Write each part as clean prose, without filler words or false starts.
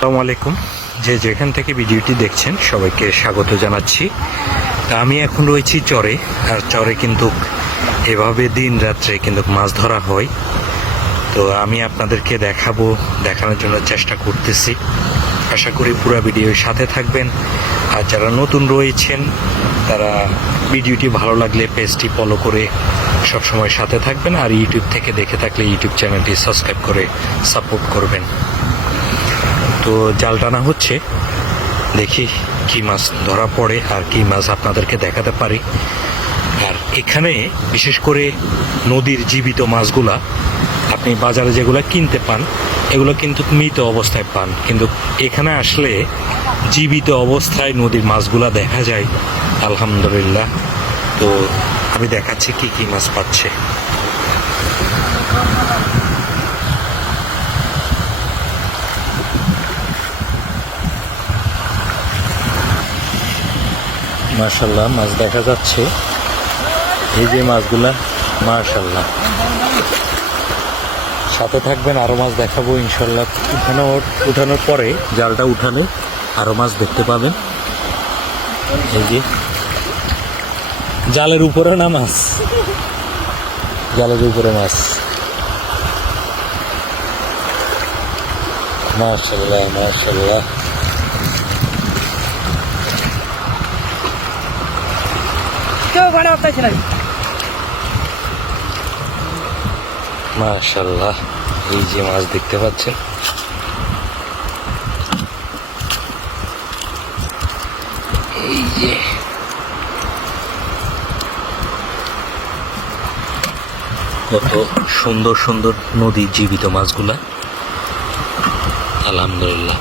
আসসালামু আলাইকুম। যে যেখান থেকে ভিডিওটি দেখছেন সবাইকে স্বাগত জানাচ্ছি। আমি এখন রয়েছি চরে, আর চরে কিন্তু এভাবে দিন রাত্রে কিন্তু মাছ ধরা হয়। তো আমি আপনাদেরকে দেখানোর জন্য চেষ্টা করতেছি। আশা করি পুরো ভিডিওর সাথে থাকবেন। আর যারা নতুন রয়েছেন তারা ভিডিওটি ভালো লাগলে পেজটি ফলো করে সবসময় সাথে থাকবেন। আর ইউটিউব থেকে দেখে থাকলে ইউটিউব চ্যানেলটি সাবস্ক্রাইব করে সাপোর্ট করবেন। তো জাল টানা হচ্ছে, দেখি কি মাছ ধরা পড়ে আর কি মাছ আপনাদেরকে দেখাতে পারি। আর এখানে বিশেষ করে নদীর জীবিত মাছগুলা আপনি বাজারে যেগুলো কিনতে পান এগুলো কিন্তু মৃত অবস্থায় পান, কিন্তু এখানে আসলে জীবিত অবস্থায় নদীর মাছগুলা দেখা যায় আলহামদুলিল্লাহ। তো আমি দেখাচ্ছি কি কি মাছ পাচ্ছে। মাশাআল্লাহ মাছ দেখা যাচ্ছে, এই যে মাছগুলা মাশাআল্লাহ। সাথে থাকবেন, আরো মাছ দেখাবো ইনশাল্লাহ। উঠানোর পরে জালটা উঠালে আরো মাছ দেখতে পাবেন। এই যে জালের উপরে না মাছ, জালের উপরে মাছ মাশাআল্লাহ মাশাআল্লাহ। মাশাআল্লাহ এই যে মাছ দেখতে পাচ্ছেন, এই যে কত সুন্দর সুন্দর নদীর জীবিত মাছগুলা আলহামদুলিল্লাহ।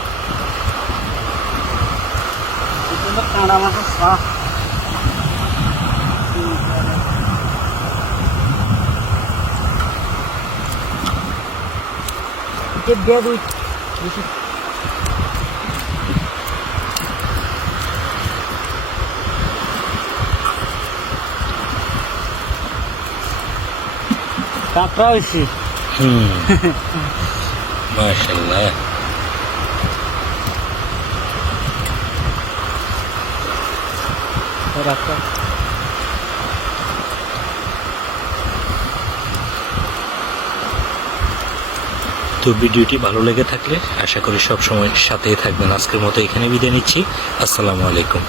কাঁকড়া হয়েছি। মাশাআল্লাহ। তো ভিডিওটি ভালো লেগে থাকলে আশা করি সব সময় সাথেই থাকবেন। আজকের মতো এখানে বিদায় নিচ্ছি। আসসালামু আলাইকুম।